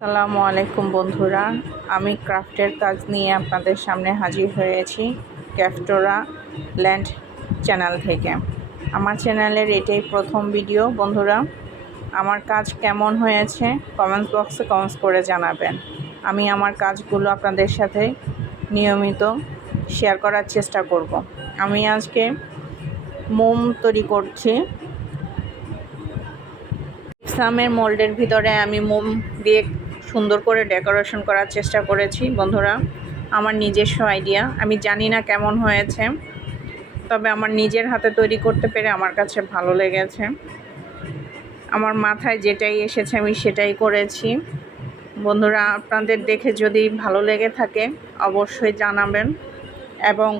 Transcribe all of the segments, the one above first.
আসসালামু আলাইকুম বন্ধুরা, আমি ক্রাফটের কাজ নিয়ে আপনাদের সামনে হাজির হয়েছি ক্যাফটোরা ল্যান্ড চ্যানেল থেকে। আমার চ্যানেলের এটাই প্রথম ভিডিও। বন্ধুরা, আমার কাজ কেমন হয়েছে কমেন্টস বক্সে কমেন্টস করে জানাবেন। আমি আমার কাজগুলো আপনাদের সাথে নিয়মিত শেয়ার করার চেষ্টা করব। আমি আজকে মোম তৈরি করছি। জিপসামের মোল্ডের ভিতরে আমি মোম দিয়ে সুন্দর করে ডেকোরেশন করার চেষ্টা করেছি। বন্ধুরা, আমার নিজস্ব আইডিয়া, আমি জানি না কেমন হয়েছে, তবে আমার নিজের হাতে তৈরি করতে পেরে আমার কাছে ভালো লেগেছে। আমার মাথায় যেটাই এসেছে আমি সেটাই করেছি। বন্ধুরা, আপনাদের দেখে যদি ভালো লেগে থাকে অবশ্যই জানাবেন এবং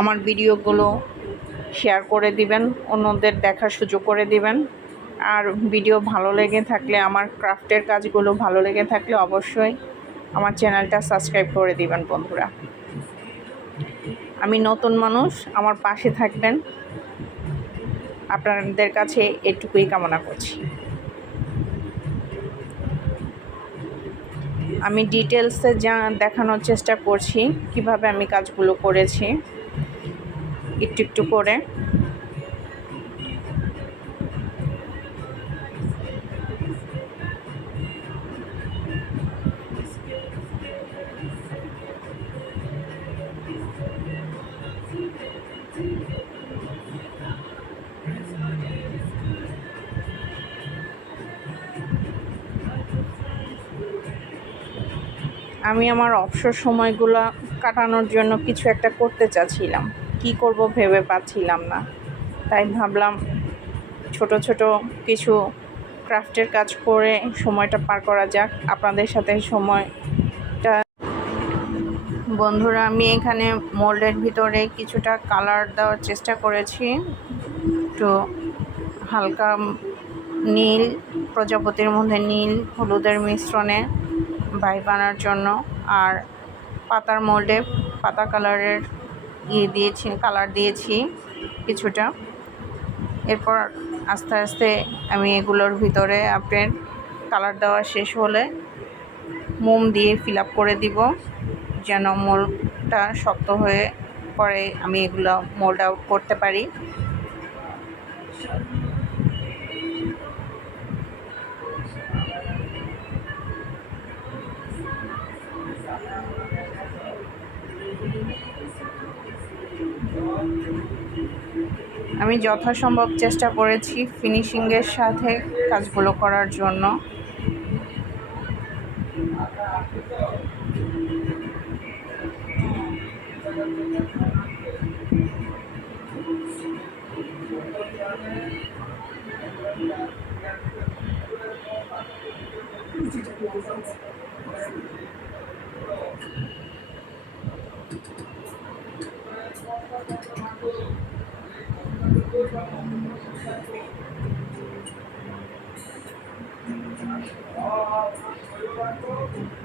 আমার ভিডিওগুলো শেয়ার করে দিবেন, অন্যদের দেখার সুযোগ করে দিবেন। আর ভিডিও ভালো লেগে থাকলে, আমার ক্রাফটের কাজগুলো ভালো লেগে থাকলে অবশ্যই আমার চ্যানেলটা সাবস্ক্রাইব করে দিবেন। বন্ধুরা, আমি নতুন মানুষ, আমার পাশে থাকবেন, আপনাদের কাছে এটুকুই কামনা করছি। আমি ডিটেলসে দেখানোর চেষ্টা করছি কিভাবে আমি কাজগুলো করেছি একটু একটু করে। আমি আমার অবসর সময়গুলো কাটানোর জন্য কিছু একটা করতে চাচ্ছিলাম, কি করব ভেবে পাচ্ছিলাম না। তাই ভাবলাম ছোট ছোট কিছু ক্রাফটের কাজ করে সময়টা পার করা যাক আপনাদের সাথে সময়টা। বন্ধুরা, আমি এখানে মোল্ডের ভিতরে কিছুটা কালার দেওয়ার চেষ্টা করেছি, একটু হালকা নীল, প্রজাপতির মধ্যে নীল হলুদের মিশ্রণে ভাইব আনার জন্য। আর পাতার মোল্ডে পাতা কালারের কালার দিয়েছি কিছুটা। এরপর আস্তে আস্তে আমি এগুলোর ভিতরে আপনার কালার দেওয়া শেষ হলে মোম দিয়ে ফিল আপ করে দিব, যেন মোল্ডটা শক্ত হয়ে পরে আমি এগুলো মোল্ড আউট করতে পারি। আমি যথাসম্ভব চেষ্টা করেছি ফিনিশিংয়ের সাথে কাজগুলো করার জন্য।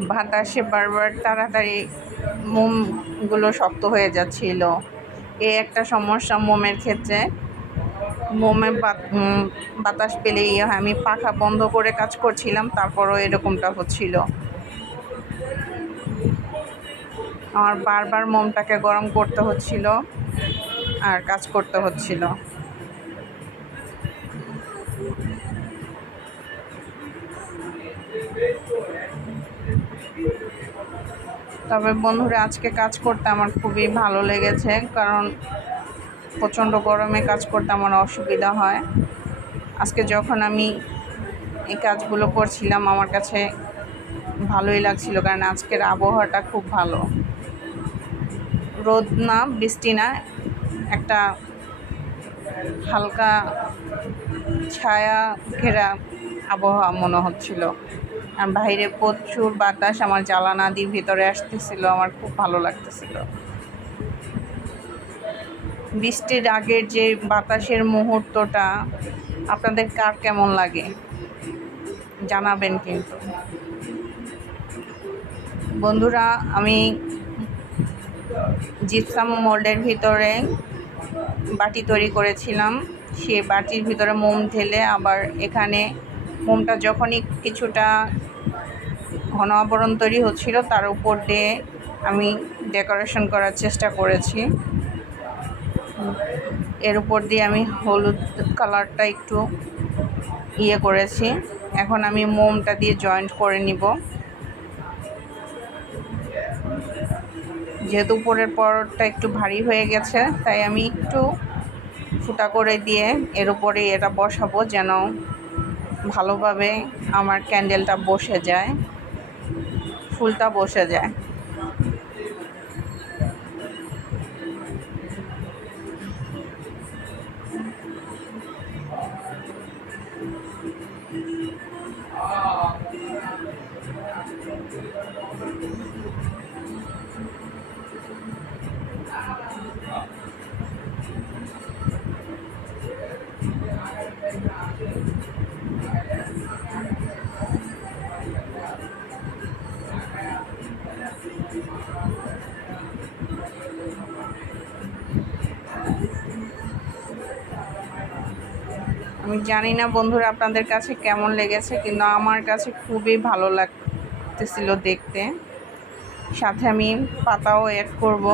বাতাসে বারবার তাড়াতাড়ি মোমগুলো শক্ত হয়ে যাচ্ছিল, এই একটা সমস্যা মোমের ক্ষেত্রে। মোমে বাতাস পেলেই আমি পাখা বন্ধ করে কাজ করছিলাম, তারপরও এরকমটা হচ্ছিল। আমার বারবার মোমটাকে গরম করতে হচ্ছিল আর কাজ করতে হচ্ছিল। তবে বন্ধুরা, আজকে কাজ করতে আমার খুবই ভালো লেগেছে, কারণ প্রচণ্ড গরমে কাজ করতে আমার অসুবিধা হয়। আজকে যখন আমি এই কাজগুলো করছিলাম আমার কাছে ভালোই লাগছিল, কারণ আজকের আবহাওয়াটা খুব ভালো, রোদ না বৃষ্টি না, একটা হালকা ছায়া ঘেরা আবহাওয়া মনে হচ্ছিল। আর বাইরে প্রচুর বাতাস আমার জানালা দিয়ে ভিতরে আসতেছিল, আমার খুব ভালো লাগতেছিল। বৃষ্টির আগের যে বাতাসের মুহূর্তটা আপনাদের কার কেমন লাগে জানাবেন কিন্তু। বন্ধুরা, আমি জিপসাম মোল্ডের ভিতরে বাটি তৈরি করেছিলাম, সেই বাটির ভিতরে মোম ঢেলে আবার এখানে মোমটা যখনই কিছুটা ঘন আবরণ তৈরি হচ্ছিল, তার উপর দিয়ে আমি ডেকোরেশন করার চেষ্টা করেছি। এর উপর দিয়ে আমি হলুদ কালারটা একটু করেছি। এখন আমি মোমটা দিয়ে জয়েন্ট করে নিব। যেহেতু উপরের পরটা একটু ভারী হয়ে গেছে, তাই আমি একটু ফুটা করে দিয়ে এর উপরে এটা বসাবো, যেন ভালোভাবে আমার ক্যান্ডেলটা বসে যায়, ফুলটা বসে যায়। আমি জানি না বন্ধুরা আপনাদের কাছে কেমন লেগেছে, কিন্তু আমার কাছে খুবই ভালো লাগতেছিল দেখতে। সাথে আমি পাতাও অ্যাড করব।